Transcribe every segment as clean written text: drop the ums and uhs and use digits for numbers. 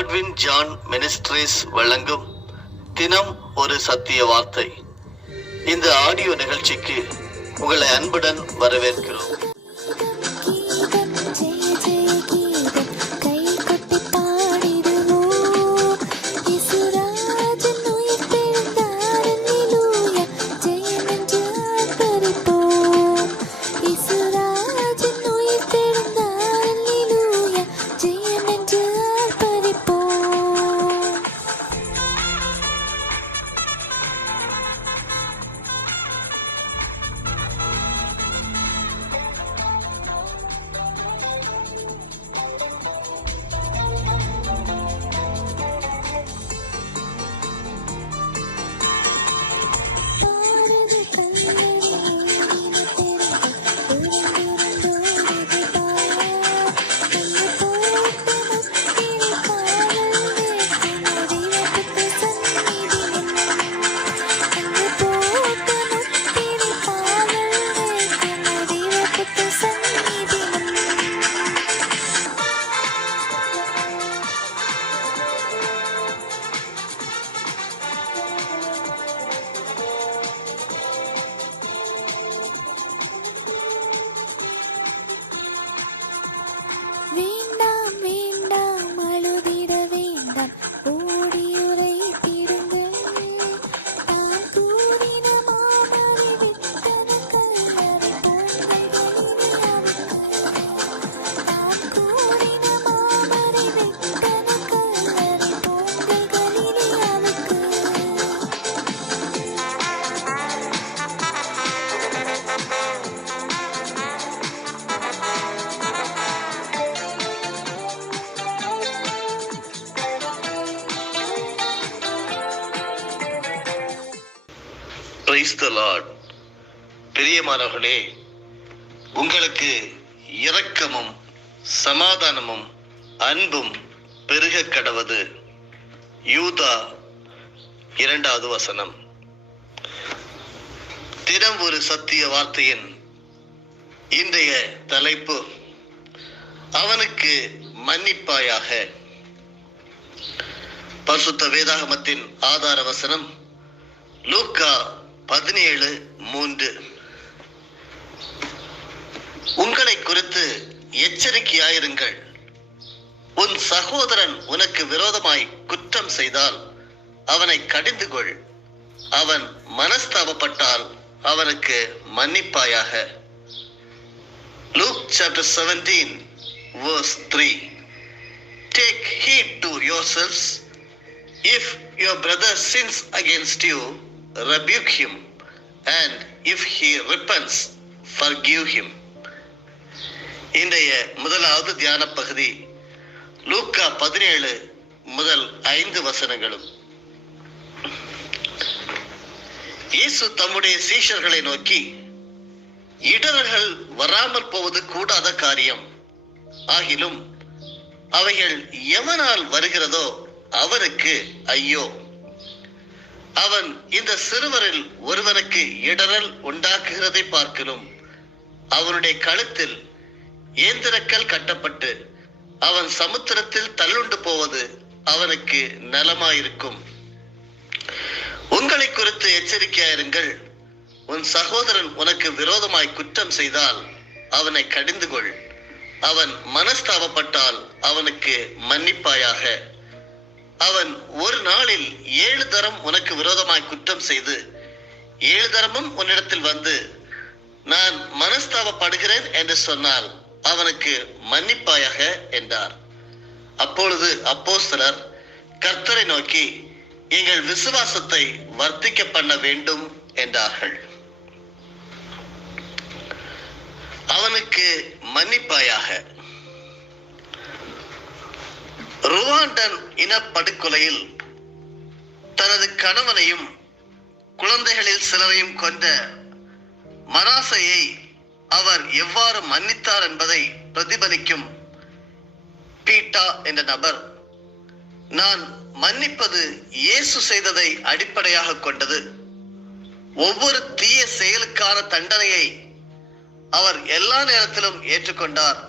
Godwin John ministries வழங்கும் தினம் ஒரு சத்திய வார்த்தை. இந்த ஆடியோ நிகழ்ச்சிக்கு உங்களை அன்புடன் வரவேற்கிறோம். Praise the Lord. பிரியமானவர்களே, உங்களுக்கு இரக்கமும் சமாதானமும் அன்பும் பெருக கடவது. யூதா 2வது வசனம். தினம் ஒரு சத்திய வார்த்தையின் இன்றைய தலைப்பு, அவனுக்கு மன்னிப்பாயாக. பரிசுத்த வேதாகமத்தின் ஆதார வசனம் லூக்கா 17:3. உங்களை குறித்து எச்சரிக்கையாயிருங்கள். உன் சகோதரன் உனக்கு விரோதமாய் குற்றம் செய்தால் அவனை கடிந்து கொள். அவன் மனஸ்தாபப்பட்டால் அவனுக்கு மன்னிப்பாயாக. Luke chapter 17 verse 3. Take heed to yourselves. If your brother sins against you, rebuke him, and if he repents, forgive him. இன்றைய முதலாவது தியான பகுதி லூக்கா 17 முதல் 5 வசனங்களும். இயேசு தம்முடைய சீஷர்களை நோக்கி, இடர்கள் வராமல் போவது கூடாத காரியம். ஆகிலும் அவைகள் எவனால் வருகிறதோ அவனுக்கு ஐயோ. அவன் இந்த சிறுவரில் ஒருவனுக்கு இடரல் உண்டாக்குகிறதை பார்க்கிலும் அவனுடைய கழுத்தில் ஏந்திரக்கல் கட்டப்பட்டு அவன் சமுத்திரத்தில் தள்ளுண்டு போவது அவனுக்கு நலமாயிருக்கும். உங்களை குறித்து எச்சரிக்கையாயிருங்கள். உன் சகோதரன் உனக்கு விரோதமாய் குற்றம் செய்தால் அவனை கடிந்து கொள். அவன் மனஸ்தாபப்பட்டால் அவனுக்கு மன்னிப்பாயாக. அவன் ஒரு நாளில் 7 தரம் உனக்கு விரோதமாய் குற்றம் செய்து 7 தரமும் உன்னிடத்தில் வந்து நான் மனஸ்தாபப்படுகிறேன் என்று சொன்னால் அவனுக்கு மன்னிப்பாயாக என்றார். அப்பொழுது அப்போஸ்தலர் கர்த்தரை நோக்கி, எங்கள் விசுவாசத்தை வர்த்திக்க பண்ண வேண்டும் என்றார்கள். அவனுக்கு மன்னிப்பாயாக. ருவாண்டன் இனப்படுகொலையில் தனது கணவனையும் குழந்தைகளில் சிலரையும் கொண்ட மனாசையை அவர் எவ்வாறு மன்னித்தார் என்பதை பிரதிபலிக்கும் பீட்டா என்ற நபர், நான் மன்னிப்பது இயேசு செய்ததை அடிப்படையாக கொண்டது. ஒவ்வொரு தீய செயலுக்கான தண்டனையை அவர் எல்லா நேரத்திலும் ஏற்றுக்கொண்டார்.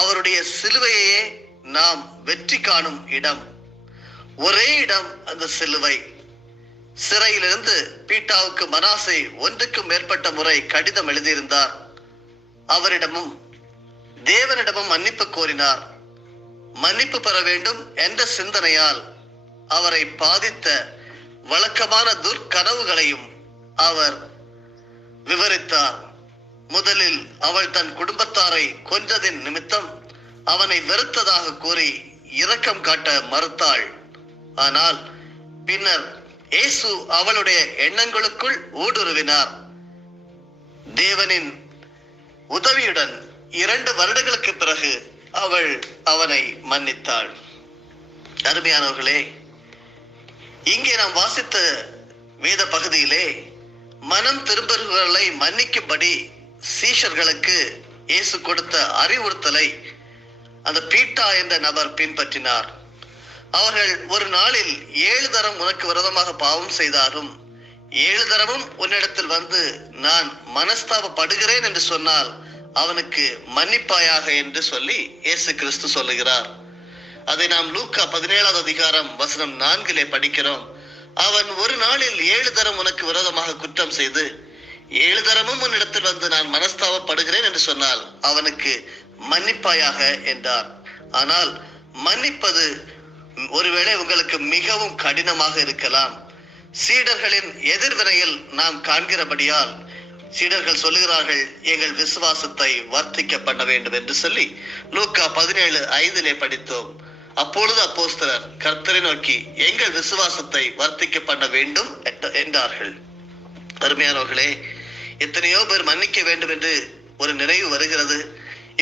அவருடைய சிலுவையே நாம் வெற்றி காணும் இடம். ஒரே இடம் அந்த சிலுவை. சிறையிலிருந்து பீட்டாவுக்கு மனாசே ஒன்றுக்கும் மேற்பட்ட முறை கடிதம் எழுதியிருந்தார். அவரிடமும் தேவனிடமும் மன்னிப்பு கோரினார். மன்னிப்பு பெற வேண்டும் என்ற சிந்தனையால் அவரை பாதித்த வழக்கமான துர்க்கனவுகளையும் அவர் விவரித்தார். முதலில் அவள் தன் குடும்பத்தாரை கொன்றதின் நிமித்தம் அவனை வெறுத்ததாக கூறி இரக்கம் காட்ட மறுத்தாள். ஆனால் பின்னர் இயேசு அவளுடைய எண்ணங்களுக்குள் ஊடுருவினார். தேவனின் உதவியுடன் 2 வருடங்களுக்கு பிறகு அவள் அவனை மன்னித்தாள். அருமையானவர்களே, இங்கே நாம் வாசித்த வேத பகுதியிலே மனம் திரும்புகிறவர்களை மன்னிக்கும்படி சீஷர்களுக்கு இயேசு கொடுத்த அறிவுறுத்தலை அந்த பீட்டா என்ற நபர் பின்பற்றினார். அவர்கள் ஒரு நாளில் 7 தரம் உனக்கு விரோதமாக பாவம் செய்தாலும் 7 தரமும் உன்னிடத்தில் வந்து நான் மனஸ்தாபப்படுகிறேன் என்று சொன்னால் அவனுக்கு மன்னிப்பாயாக என்று சொல்லி இயேசு கிறிஸ்து சொல்லுகிறார். அதை நாம் லூக்கா 17வது அதிகாரம் வசனம் 4 படிக்கிறோம். அவன் ஒரு நாளில் 7 தரம் உனக்கு விரோதமாக குற்றம் செய்து 7 தரமும் உன்னிடத்தில் வந்து நான் மனஸ்தாபப்படுகிறேன் என்று சொன்னால் அவனுக்கு மன்னிப்பாயாக என்றார். ஆனால் மன்னிப்பது ஒருவேளை உங்களுக்கு மிகவும் கடினமாக இருக்கலாம். சீடர்களின் எதிர்வினையில் நாம் காண்கிறபடியால் சீடர்கள் சொல்லுகிறார்கள், எங்கள் விசுவாசத்தை வர்த்திக்க பண்ண வேண்டும் என்று சொல்லி லூக்கா 17:5 படித்தோம். அப்பொழுது அப்போஸ்தலர் கர்த்தரை நோக்கி எங்கள் விசுவாசத்தை வர்த்திக்க பண்ண வேண்டும் என்றார்கள். அருமையானவர்களே, எத்தனையோ பேர் மன்னிக்க வேண்டும் என்று ஒரு நினைவு வருகிறது.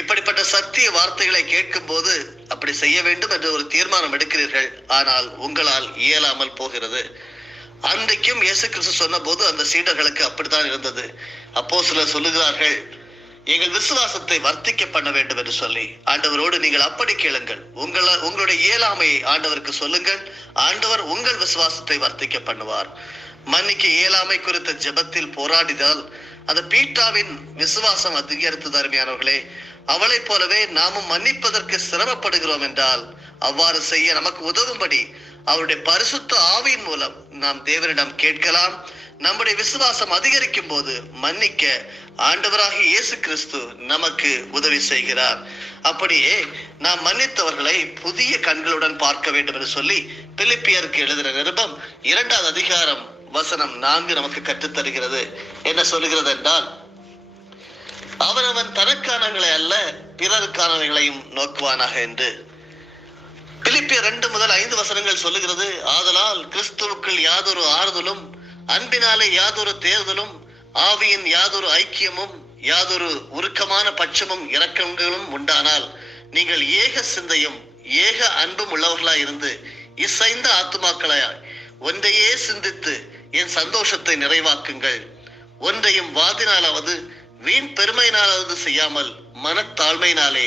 இப்படிப்பட்ட சத்திய வார்த்தைகளை கேட்கும் போது அப்படி செய்ய வேண்டும் என்று ஒரு தீர்மானம் எடுக்கிறீர்கள். ஆனால் உங்களால் இயலாமல் போகிறது. அன்றைக்கும் இயேசு கிறிஸ்து சொன்ன போது அந்த சீடர்களுக்கு அப்படித்தான் இருந்தது. அப்போஸ்தலர் சொல்லுகிறார்கள், எங்கள் விசுவாசத்தை வர்த்திக்க பண்ண வேண்டும் என்று சொல்லி ஆண்டவரோடு நீங்கள் அப்படி கேளுங்கள். உங்களுடைய இயலாமையை ஆண்டவருக்கு சொல்லுங்கள். ஆண்டவர் உங்கள் விசுவாசத்தை வர்த்திக்க பண்ணுவார். மன்னிக்க இயலாமை குறித்த ஜெபத்தில் போராடினால் அந்த பீட்டாவின் விசுவாசம் அதிகரித்தது. அருமையானவர்களே, அவளைப் போலவே நாமும் மன்னிப்பதற்கு சிரமப்படுகிறோம் என்றால் அவ்வாறு செய்ய நமக்கு உதவும்படி அவருடைய பரிசுத்த ஆவியின் மூலம் நாம் தேவனிடம் கேட்கலாம். நம்முடைய விசுவாசம் அதிகரிக்கும் போது மன்னிக்க ஆண்டவராகிய இயேசு கிறிஸ்து நமக்கு உதவி செய்கிறார். அப்படியே நாம் மன்னித்தவர்களை புதிய கண்களுடன் பார்க்க வேண்டும் என்று சொல்லி பிலிப்பியருக்கு எழுதின நிருபம் 2வது அதிகாரம் வசனம் 4 நமக்கு கற்றுத் தருகிறது. என்ன சொல்லுகிறது என்றால், அவனவன் தனக்கானவர்களை அல்ல பிறருக்கானவர்களையும் நோக்குவானாக என்று. பிலிப்பியர் 2-5 வசனங்கள் சொல்லுகிறது, ஆதலால் கிறிஸ்துவுக்குள் யாதொரு ஆறுதலும் அன்பினாலே யாதொரு தேர்தலும் ஆவியின் யாதொரு ஐக்கியமும் யாதொரு உருக்கமான பட்சமும் இரக்கங்களும் உண்டானால் நீங்கள் ஏக சிந்தையும் ஏக அன்பும் உள்ளவர்களாய் இருந்து இசைந்த ஆத்துமாக்களாய் ஒன்றையே சிந்தித்து என் சந்தோஷத்தை நிறைவாக்குங்கள். ஒன்றையும் வாதினாலாவது வீண் பெருமையினாலாவது செய்யாமல் மனத்தாழ்மையினாலே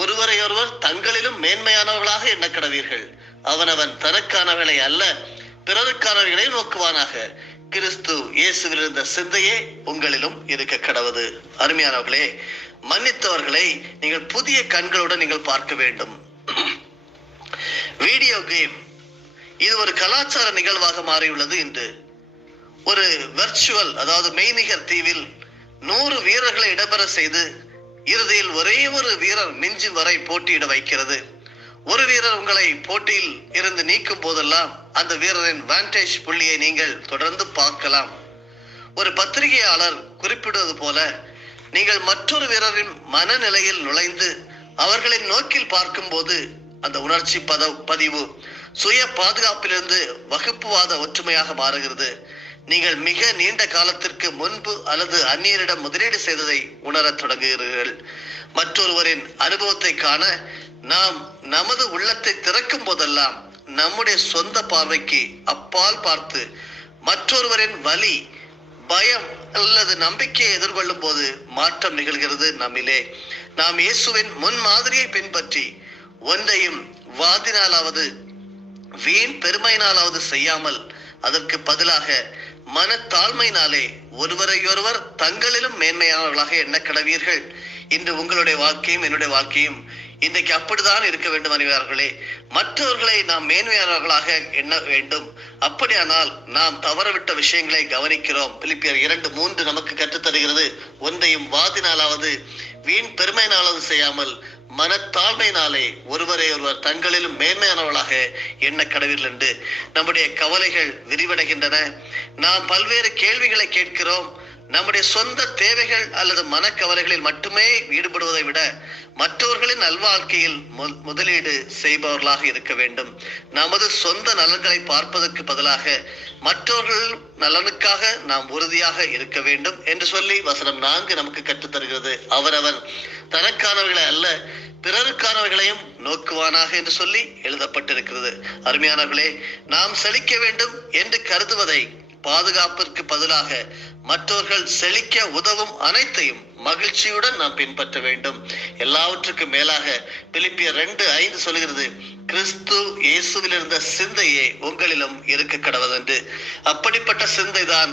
ஒருவரையொருவர் தங்களிலும் மேன்மையானவர்களாக எண்ண கடவீர்கள். அவனவன் தனக்கானவர்களை அல்ல பிறருக்கானவர்களை நோக்குவானாக. கிறிஸ்து இயேசுவில் இருந்த சிந்தையே உங்களிலும் இருக்க கடவுது. அருமையானவர்களே, மன்னித்தவர்களை நீங்கள் புதிய கண்களுடன் நீங்கள் பார்க்க வேண்டும். வீடியோ கேம் இது ஒரு கலாச்சார நிகழ்வாக மாறியுள்ளது. இன்று ஒரு வெர்ச்சுவல், அதாவது மெய்நிகர் தீவில் 100 வீரர்களை இடம்பெற செய்து இறுதியில் ஒரே ஒரு வீரர் மிஞ்சும் வரை போட்டியிட வைக்கிறது. ஒரு வீரர் உங்களை போட்டியில் இருந்து நீக்கும் போதெல்லாம் அந்த வீரரின் வான்டேஜ் புள்ளியை நீங்கள் தொடர்ந்து பார்க்கலாம். ஒரு பத்திரிகையாளர் குறிப்பிடுவது போல நீங்கள் மற்றொரு வீரரின் மனநிலையில் நுழைந்து அவர்களின் நோக்கில் பார்க்கும் போது அந்த உணர்ச்சி பதிவு சுய பாதுகாப்பிலிருந்து வகுப்புவாத ஒற்றுமையாக மாறுகிறது. நீங்கள் மிக நீண்ட காலத்திற்கு முன்பு அல்லது அந்நியரிடம் முதலீடு செய்ததை உணரத் தொடங்குகிறீர்கள். மற்றொருவரின் அனுபவத்தை காண நாம் நமது உள்ளத்தை திறக்கும் போதெல்லாம் நம்முடைய சொந்த பார்வைக்கு அப்பால் பார்த்து மற்றொருவரின் வலி, பயம் அல்லது நம்பிக்கையை எதிர்கொள்ளும் போது மாற்றம் நிகழ்கிறது நம்மிலே. நாம் இயேசுவின் முன் மாதிரியை பின்பற்றி ஒன்றையும் வாதினாலாவது வீண் பெருமையினாலாவது செய்யாமல் அதற்கு பதிலாக மனத்தாழ்மையினாலே ஒருவரையொருவர் தங்களிலும் மேன்மையானவர்களாக எண்ண கடவீர்கள். இன்று உங்களுடைய வாழ்க்கையும் என்னுடைய வாழ்க்கையும் இன்றைக்கு அப்படித்தான் இருக்க வேண்டும் அறிவார்களே. மற்றவர்களை நாம் மேன்மையானவர்களாக எண்ண வேண்டும். அப்படியானால் நாம் தவறவிட்ட விஷயங்களை கவனிக்கிறோம். பிலிப்பியர் 2:3 நமக்கு கற்றுத்தருகிறது. ஒன்றையும் வாதினாலாவது வீண் பெருமையினாலாவது செய்யாமல் மனத்தாழ்மையினாலே ஒருவரை ஒருவர் தங்களிலும் மேன்மையானவர்களாக எண்ண கடவீர்கள் என்று நம்முடைய கவலைகள் விரிவடைகின்றன. நாம் பல்வேறு கேள்விகளை கேட்கிறோம். நம்முடைய சொந்த தேவைகள் அல்லது மனக்கவலைகளில் மட்டுமே ஈடுபடுவதை விட மற்றவர்களின் நல்வாழ்க்கையில் முதலீடு செய்பவர்களாக இருக்க வேண்டும். நமது சொந்த நலன்களை பார்ப்பதற்கு பதிலாக மற்றவர்கள் நலனுக்காக நாம் உறுதியாக இருக்க வேண்டும் என்று சொல்லி வசனம் 4 நமக்கு கற்றுத்தருகிறது. அவரவன் தனக்கானவர்களை அல்ல பிறருக்கானவர்களையும் நோக்குவானாக என்று சொல்லி எழுதப்பட்டிருக்கிறது. அருமையானவர்களே, நாம் செழிக்க வேண்டும் என்று கருதுவதை பாதுகாப்பிற்கு பதிலாக மற்றவர்கள் செழிக்க உதவும் அனைத்தையும் மகிழ்ச்சியுடன் நாம் பின்பற்ற வேண்டும். எல்லாவற்றுக்கும் மேலாக பிலிப்பியர் 2:5 சொல்கிறது, கிறிஸ்து இயேசுவில் இருந்த சிந்தையே உங்களிலும் இருக்க கடவதென்று. அப்படிப்பட்ட சிந்தை தான்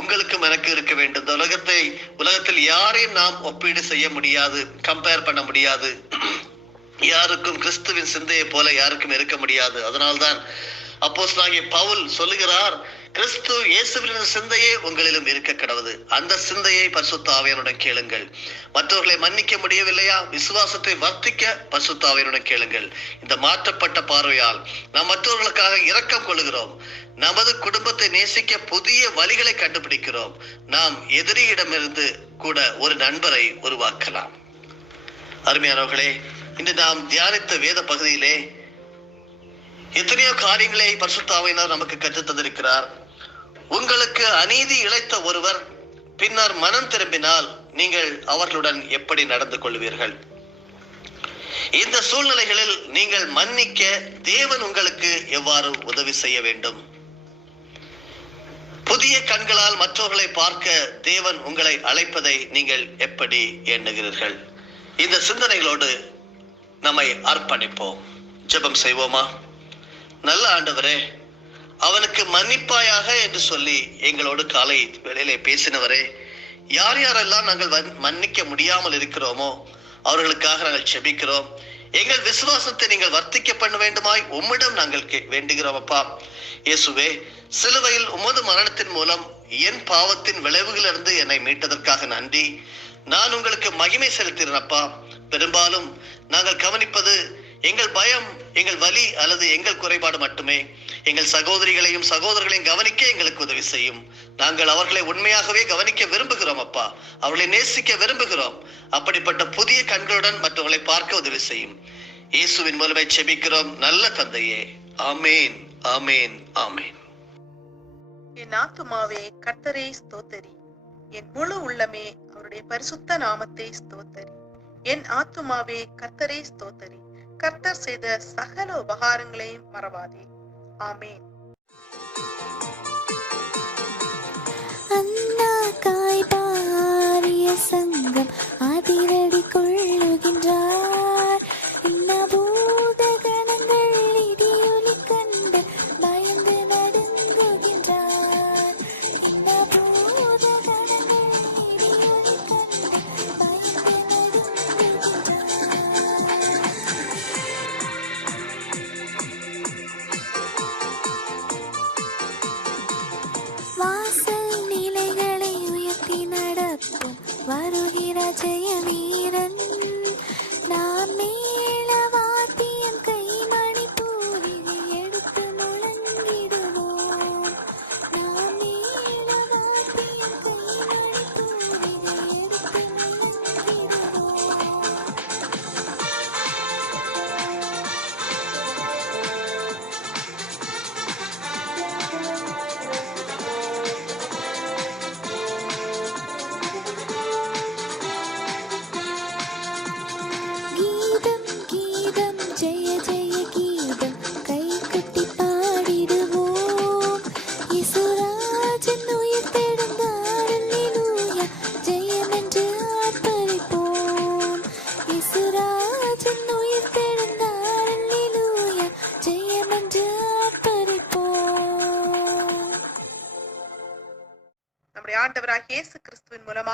உங்களுக்கும் எனக்கு இருக்க வேண்டும். இந்த உலகத்தில் யாரையும் நாம் ஒப்பீடு செய்ய முடியாது, கம்பேர் பண்ண முடியாது. யாருக்கும் கிறிஸ்துவின் சிந்தையை போல யாருக்கும் இருக்க முடியாது. அதனால்தான் அப்போஸ்தலனாகிய பவுல் சொல்லுகிறார், கிறிஸ்து இயேசுவின் சிந்தையே உங்களிலும் இருக்க கடவுது. அந்த சிந்தையை பரிசுத்த ஆவியானுடன் கேளுங்கள். மற்றவர்களை மன்னிக்க முடியவில்லையா? விசுவாசத்தை வர்த்திக்க பரிசுத்த ஆவியானுடன் கேளுங்கள். இந்த மாற்றப்பட்ட பார்வையால் நாம் மற்றவர்களுக்காக இரக்கம் கொள்ளுகிறோம். நமது குடும்பத்தை நேசிக்க புதிய வழிகளை கண்டுபிடிக்கிறோம். நாம் எதிரியிடமிருந்து கூட ஒரு நண்பரை உருவாக்கலாம். அருமையானவர்களே, இன்று நாம் தியானித்த வேத பகுதியிலே எத்தனையோ காரியங்களை பரிசுத்த ஆவியானவர் நமக்கு கற்றுத் தந்திருக்கிறார். உங்களுக்கு அநீதி இழைத்த ஒருவர் பின்னர் மனம் திரும்பினால் நீங்கள் அவர்களுடன் எப்படி நடந்து கொள்வீர்கள்? இந்த சூழ்நிலைகளில் நீங்கள் மன்னிக்க தேவன் உங்களுக்கு எவ்வாறு உதவி செய்ய வேண்டும்? புதிய கண்களால் மற்றவர்களை பார்க்க தேவன் உங்களை அழைப்பதை நீங்கள் எப்படி எண்ணுகிறீர்கள்? இந்த சிந்தனைகளோடு நம்மை அர்ப்பணிப்போம். ஜெபம் செய்வோமா? நல்ல ஆண்டவரே, அவனுக்கு மன்னிப்பாயாக என்று சொல்லி எங்களோடு காலை வேளையிலே பேசினவரே, யார் யாரெல்லாம் நாங்கள் மன்னிக்க முடியாமல் இருக்கிறோமோ அவர்களுக்காக நாங்கள் செபிக்கிறோம். எங்கள் விசுவாசத்தை நீங்கள் வர்த்திக்க பண்ண வேண்டுமாய் உம்மிடம் நாங்கள் வேண்டுகிறோம். அப்பா இயேசுவே, சிலுவையில் உமது மரணத்தின் மூலம் என் பாவத்தின் விளைவுகளிலிருந்து என்னை மீட்டதற்காக நன்றி. நான் உங்களுக்கு மகிமை செலுத்தினேன் அப்பா. பெரும்பாலும் நாங்கள் கவனிப்பது எங்கள் பயம், எங்கள் வலி அல்லது எங்கள் குறைபாடு மட்டுமே. எங்கள் சகோதரிகளையும் சகோதரர்களையும் கவனிக்க எங்களுக்கு உதவி செய்யும். நாங்கள் அவர்களை உண்மையாகவே கவனிக்க விரும்புகிறோம் அப்பா. அவர்களை நேசிக்க விரும்புகிறோம். அப்படிப்பட்ட புதிய கண்களுடன் மற்றவர்களை பார்க்க உதவி செய்யும். இயேசுவின் மூலமே செபிக்கிறோம் நல்ல தந்தையே. ஆமேன், ஆமேன், ஆமேன். என் ஆத்துமாவே கர்த்தரை ஸ்தோத்தரி, என் முழு உள்ளமே அவருடைய பரிசுத்த நாமத்தை ஸ்தோத்தரி. என் ஆத்துமாவே கர்த்தரை ஸ்தோத்தரி, கர்த்தர் செய்த சகல உபகாரங்களையும் மறவாதே. ஆமேன். அண்ணா காய்பாரிய சங்கம் அதிரடி கொள்ளுகின்றார். பூத கணங்கள் இடியொலி கண்டு பயந்து நடுங்குகின்றார். பூத கணங்கள் இடியொலி கண்டு பயந்து நடுங்குகின்றார். வாசல் நிலைகளை உயர்த்தி நடக்கும் வருகிற ஜெய வீரன்.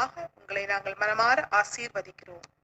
மூலமாக உங்களை நாங்கள் மனமாற ஆசீர்வதிக்கிறோம்.